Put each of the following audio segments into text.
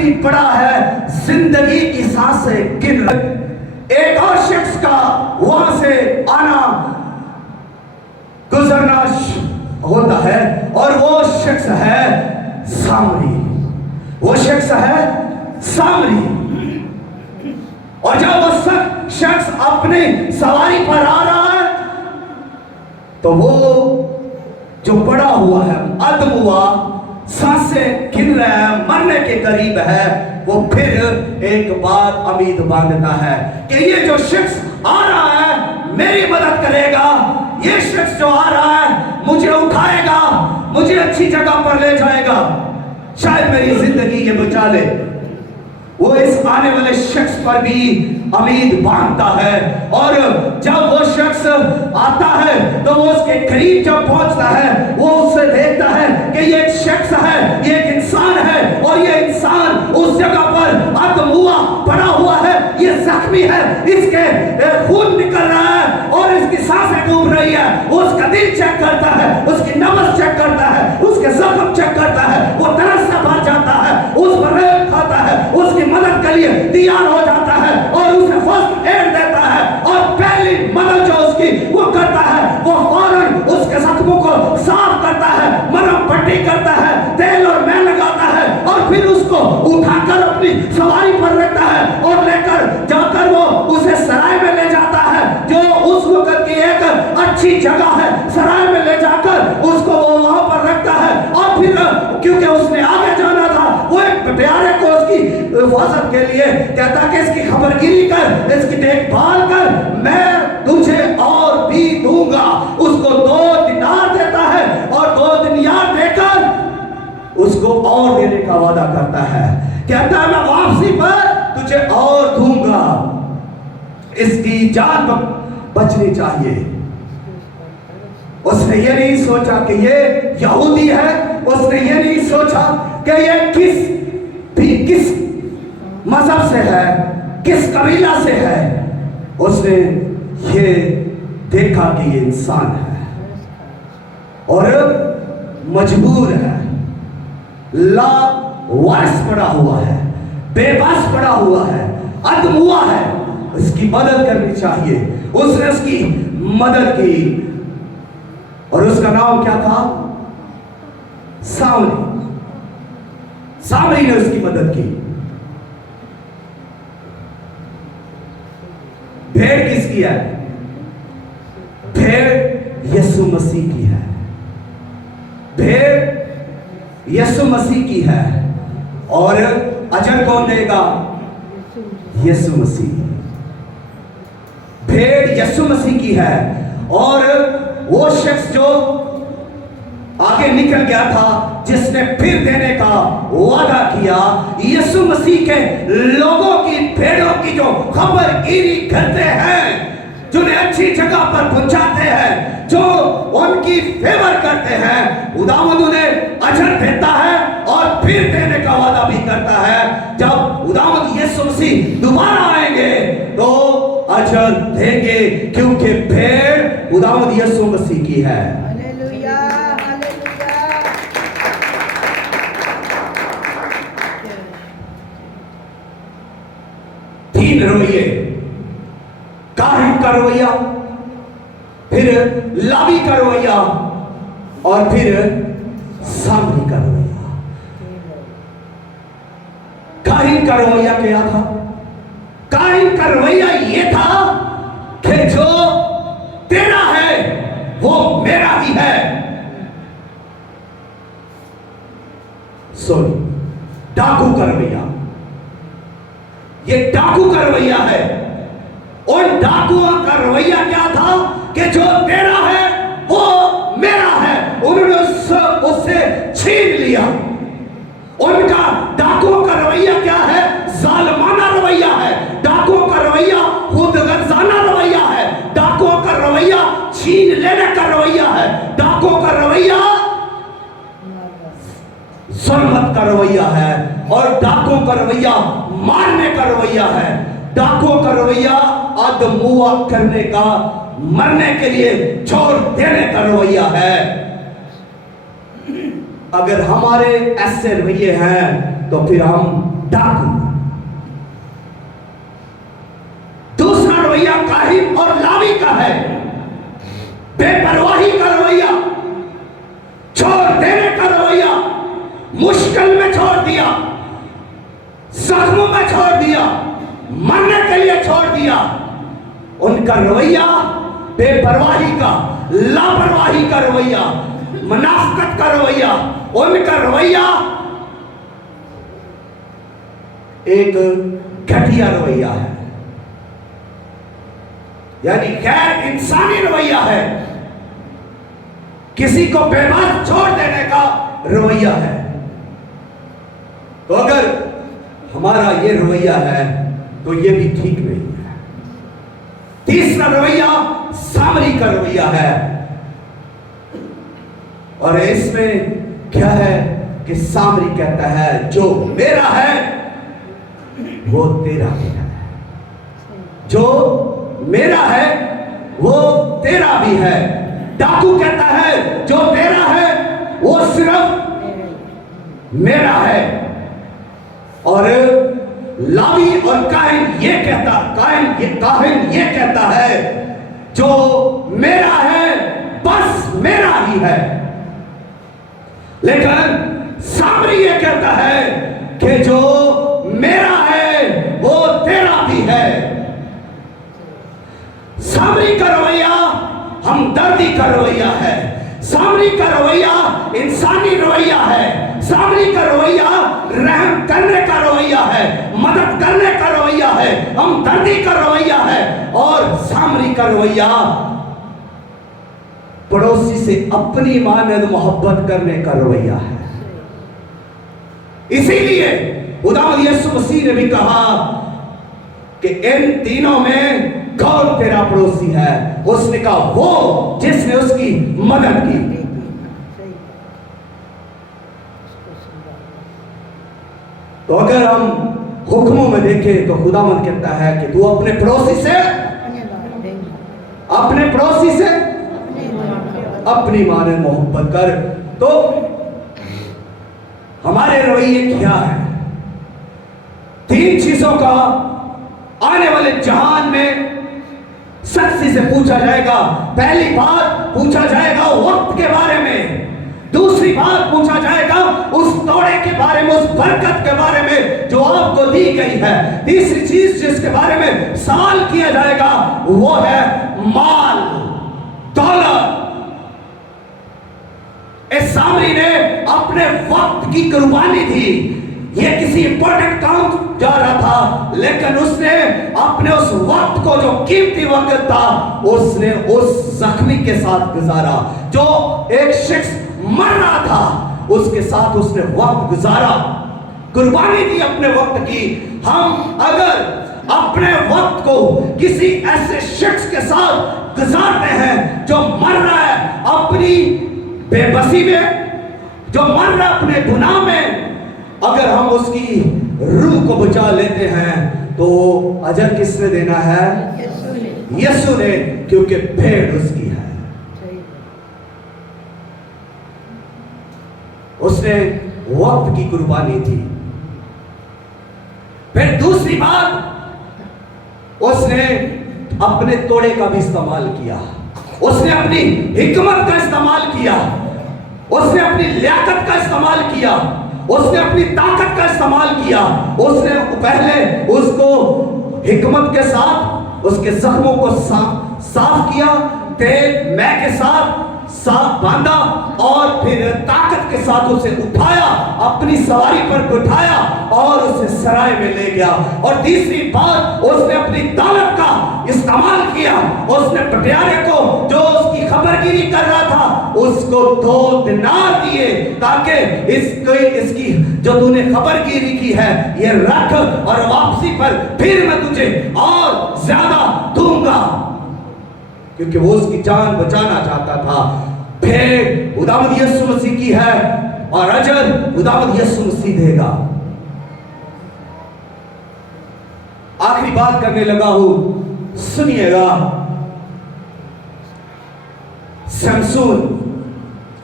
भी पड़ा है जिंदगी की सांसें गिन रहे। एक और शख्स का वहां से आना गुजरना होता है और वो शख्स है सामरी। वो शख्स है सामरी। और जब वो शख्स अपनी सवारी पर आ रहा है तो वो जो पड़ा हुआ है, अदम हुआ, सांसें गिन रहा है, मरने के करीब है, वो फिर एक बात उम्मीद बांधता है कि ये जो शख्स आ रहा है मेरी मदद करेगा। ये शख्स जो आ रहा है मुझे उठाएगा, मुझे अच्छी जगह पर ले जाएगा, शायद मेरी जिंदगी ये बचा ले। वो इस आने वाले शख्स पर भी उम्मीद बांधता है। और जब वो शख्स आता है तो वो उसके करीब जब पहुंचता है वो उससे देखता है कि ये एक शख्स है, ये एक इंसान है और ये इंसान उस जगह पर अदम हुआ पड़ा हुआ है, ये जख्मी है, इसके खून निकल रहा है और इसकी सांसें डूब रही है। उसका दिल चेक करता है, उसकी नब्ज चेक करता है, उसके जख्म चेक करता है, वो तरस से भर जाता है, उस पर रेप खाता है, उसकी मदद के लिए तैयार हो जाता है और उसे फर्स्ट एड देता है। और पहली मदद जो उसकी वो करता है वो फौरन उसके जख्मों को साफ करता है, मरहम पट्टी करता है, तेल और मैल लगाता है और फिर उसको उठाकर अपनी सवारी पर रखता है और लेकर जाकर वो उसे सराय में ले जाता है, जो उस वक्त की एक अच्छी जगह है। सराय में ले जाकर उसको वो वहां पर रखता है और फिर क्योंकि उसने आगे जाना था वो एक प्यारे को उसकी हिफाजत के लिए कहता कि इसकी खबरगिरी कर, इसकी देखभाल कर, मैं तुझे और भी दूंगा। उसको 2 दिनार देता है और 2 दिनार देकर उसको और देने का वादा करता है। कहता है मैं वापसी पर तुझे और दूंगा, इसकी जान बचनी चाहिए। उसने ये नहीं सोचा कि ये यहूदी है, उसने ये नहीं सोचा कि ये किस मजहब से है, किस कबीला से है। उसने ये देखा कि ये इंसान है और मजबूर है, लावारिस पड़ा हुआ है, बेबस पड़ा हुआ है, अदम हुआ है, उसकी मदद करनी चाहिए। उसने उसकी मदद की और उसका नाम क्या था? सामरी। सामरी ने उसकी मदद की। भेड़ किसकी है? भेड़ यीशु मसीह की है। भेड़ यीशु मसीह की है और अजर कौन देगा? यीशु मसीह। भेड़ यीशु मसीह की है और वो शख्स जो आगे निकल गया था, जिसने फिर देने का वादा किया, यीशु मसीह के लोगों की, भेड़ों की जो खबरगिरी करते हैं, जिन्हें अच्छी जगह पर पहुंचाते हैं, जो उनकी फेवर करते हैं, खुदावंद उन्हें अजर देता है और फिर देने का वादा भी करता है। जब खुदावंद यीशु मसीह दोबारा आएंगे तो अजर देंगे, क्योंकि भेड़ खुदावंद यीशु मसीह की है। Hallelujah, hallelujah. 3 रवैये, काहिन का रवैया, फिर लावी का रवैया और फिर सामरी का रवैया। काहिन का रवैया क्या था? काहिन का रवैया ये था कि जो तेरा है वो मेरा ही है। सॉरी, डाकू का रवैया, ये डाकू का रवैया है। और डाकुओं का रवैया क्या था कि जो तेरा है वो मेरा है। उन्होंने उससे छीन लिया। उनका डाकुओं का रवैया क्या है? जालिमाना रवैया है। डाकुओं का रवैया खुदगर्जाना रवैया है। डाकुओं का रवैया छीन लेने का रवैया है। डाकुओं का रवैया जुल्मत का रवैया है और डाकुओं का रवैया मारने का रवैया है। डाकुओं का रवैया आदमुआ करने का, मरने के लिए छोड़ देने का रवैया है। अगर हमारे ऐसे रवैये हैं तो फिर हम डाकू। दूसरा रवैया काहिन और लावी का है, बेपरवाही का रवैया, छोड़ देने का रवैया, मुश्किल में छोड़ दिया, जख्मों में छोड़ दिया, मरने के लिए छोड़ दिया। उनका रवैया बेपरवाही का, लापरवाही का रवैया, मुनाफिकत का रवैया, उनका रवैया एक घटिया रवैया है, यानी गैर इंसानी रवैया है, किसी को बेबस छोड़ देने का रवैया है। तो अगर हमारा ये रवैया है तो ये भी ठीक नहीं है। तीसरा रवैया सामरी का रवैया है, और इसमें क्या है कि सामरी कहता है जो मेरा है वो तेरा भी है, जो मेरा है वो तेरा भी है। डाकू कहता है जो तेरा है वो सिर्फ मेरा है, और लावी और काहिन ये कहता है जो मेरा है बस मेरा ही है। लेकिन सामरी ये कहता है कि जो मेरा है वो तेरा भी है। सामरी का रवैया हमदर्दी का रवैया है, सामरी का रवैया इंसानी रवैया है, सामरी का रवैया रहम करने का रवैया है, मदद करने का रवैया है, हमदर्दी का रवैया है, और सामरी का रवैया पड़ोसी से अपनी मानद मोहब्बत करने का रवैया है। इसीलिए खुदावंद यीशु मसीह ने भी कहा कि इन तीनों में कौन तेरा पड़ोसी है? उसने कहा वो जिसने उसकी मदद की। तो अगर हम हुक्मों में देखें तो खुदावंद कहता है कि तू अपने पड़ोसी से अपनी मानद मोहब्बत कर। तो हमारे रवैये क्या है? तीन चीजों का आने वाले जहान में सख्ती से पूछा जाएगा। पहली बात पूछा जाएगा वक्त के बारे में, दूसरी बात पूछा जाएगा उस तोड़े के बारे में, उस बरकत के बारे में जो आपको दी गई है। तीसरी चीज जिसके बारे में सवाल किया जाएगा वो है माल, दौलत। इस सामरी ने अपने वक्त की कुर्बानी दी। ये किसी इंपॉर्टेंट काम जा रहा था, लेकिन उसने अपने उस वक्त को, जो कीमती वक्त था, उसने उस जख्मी के साथ गुजारा। जो एक शख्स मर रहा था उसके साथ उसने वक्त गुजारा, कुर्बानी दी अपने वक्त की। हम अगर अपने वक्त को किसी ऐसे शख्स के साथ गुजारते हैं जो मर रहा है अपनी बेबसी में, जो मर रहा है अपने गुनाह में, अगर हम उसकी रूह को बचा लेते हैं तो अजर किसने देना है? यीशु ने, क्योंकि भेड़ उसकी है। उसने वक्त की कुर्बानी थी। फिर दूसरी बात, उसने अपने तोड़े का भी इस्तेमाल किया, उसने अपनी हिकमत का इस्तेमाल किया, उसने अपनी लियाकत का इस्तेमाल किया, उसने अपनी ताकत का इस्तेमाल किया। उसने पहले उसको हिकमत के साथ उसके जख्मों को साफ किया, तेल मैं के साथ साफ बांधा, और फिर ताकत के साथ उसे उठाया, अपनी सवारी पर बिठाया और उसे सराय में ले गया। और तीसरी बात, उसने अपनी दौलत का इस्तेमाल किया। उसने पटियाले को जो उसकी खबरगिरी कर रहा था उसको 2 दिनार दिए, ताकि इसकी जो तूने खबरगिरी की है ये रख, और वापसी पर फिर मैं तुझे और ज्यादा दूंगा, क्योंकि वो उसकी जान बचाना चाहता था। फिर खुदावंद यीशु मसीह की है और अजर खुदावंद यीशु मसीह देगा। आखिरी बात करने लगा हूं, सुनिएगा। शमसून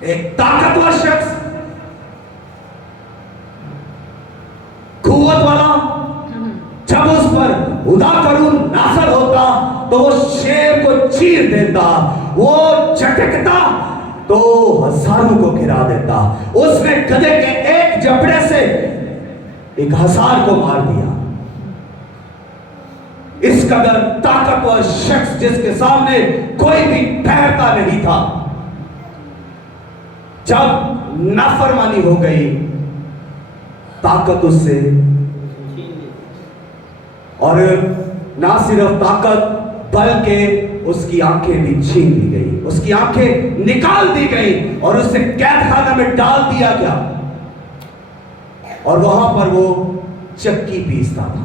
एक ताकतवर शख्स, उदाकरू नासर होता तो वो शेर को चीर देता, वो झटकता तो हजारों को गिरा देता। उसने गधे के एक जबड़े से 1000 को मार दिया। इस कदर ताकतवर शख्स जिसके सामने कोई भी ठहरता नहीं था, जब नाफरमानी हो गई ताकत उससे, और ना सिर्फ ताकत बल्कि उसकी आंखें भी छीन ली गई, उसकी आंखें निकाल दी गई और उसे कैदखाना में डाल दिया गया। और वहां पर वो चक्की पीसता था।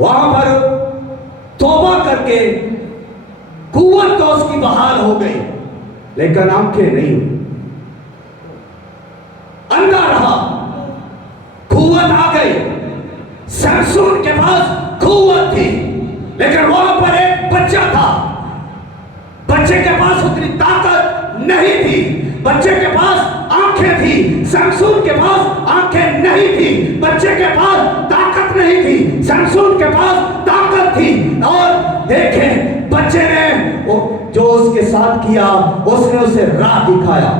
वहां पर तौबा करके कुव्वत तो उसकी बहाल हो गई, लेकिन आंखें नहीं हुई, अंधा रहा। कुव्वत आ गई, सैमसून के पास कुव्वत थी, लेकिन वहां पर एक बच्चा था। बच्चे के पास उतनी ताकत नहीं थी, बच्चे के पास आंखें थी, सैमसून के पास आंखें नहीं थी। बच्चे के पास ताकत नहीं थी, सैमसून के पास ताकत थी। और देखें, बच्चे ने जो उसके साथ किया, उसने उसे राह दिखाया,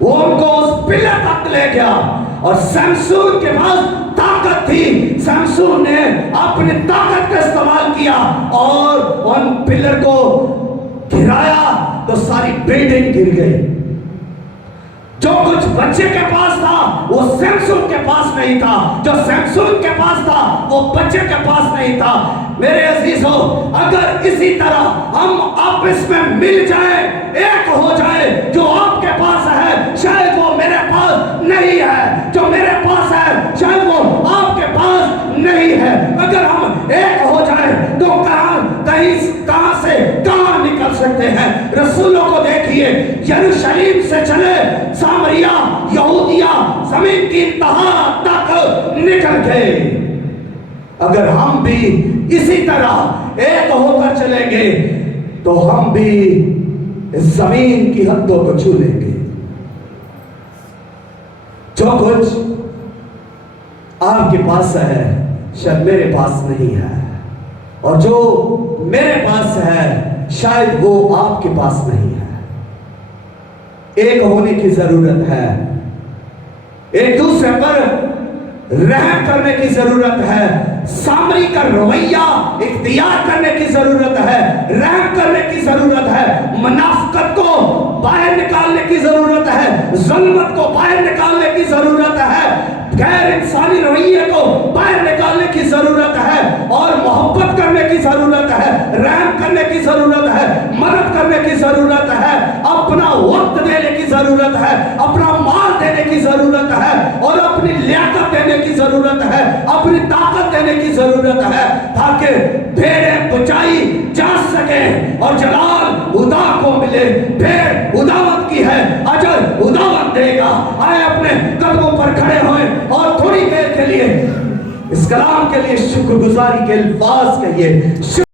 वो उनको उस पिलर तक ले गया। और सैमसून के पास ताकत थी, सैमसून ने अपनी ताकत का इस्तेमाल किया और उन पिलर को गिराया तो सारी बिल्डिंग गिर गई। जो कुछ बच्चे के पास था वो सैमसून के पास नहीं था, जो सैमसून के पास था वो बच्चे के पास नहीं था। मेरे अजीजों, अगर इसी तरह हम आपस में मिल जाए, एक हो जाए, जो आपके पास है शायद वो मेरे पास नहीं है, जो मेरे पास है शायद वो आपके पास नहीं है। अगर हम एक हो जाए तो कहां से कहां निकल सकते हैं। रसूलों को देखिए, यरूशलेम से चले सामरिया, यहूदिया, जमीन की इंतहा तक निकल गए। अगर हम भी इसी तरह एक होकर चलेंगे तो हम भी इस जमीन की हदों को छू लेंगे। जो कुछ आपके पास है शायद मेरे पास नहीं है, और जो मेरे पास है शायद वो आपके पास नहीं है। एक होने की जरूरत है, एक दूसरे पर रहम करने की जरूरत है, सामरी का रवैया इख्तियार करने की जरूरत है, रहम करने की जरूरत है, मुनाफिकत को बाहर निकालने की जरूरत है, ज़ुल्मत को बाहर निकालने की जरूरत है, गैर इंसानी रवैये को बाहर निकालने की जरूरत है, और मोहब्बत करने की जरूरत है, रहम करने की जरूरत है, मदद करने की जरूरत है, अपना वक्त देने की जरूरत है, अपना माल देने की जरूरत है, और अपनी लियाकत देने की जरूरत है, अपनी ताकत देने की जरूरत है, ताकि भेड़ें बचाई जा सके और जलाल उदा को मिले। भेड़ उदावत की है, अजर उदावत देगा। आए अपने कदमों पर खड़े होए और थोड़ी देर के लिए इस कलाम के लिए शुक्रगुजारी के अल्फाज कहिए।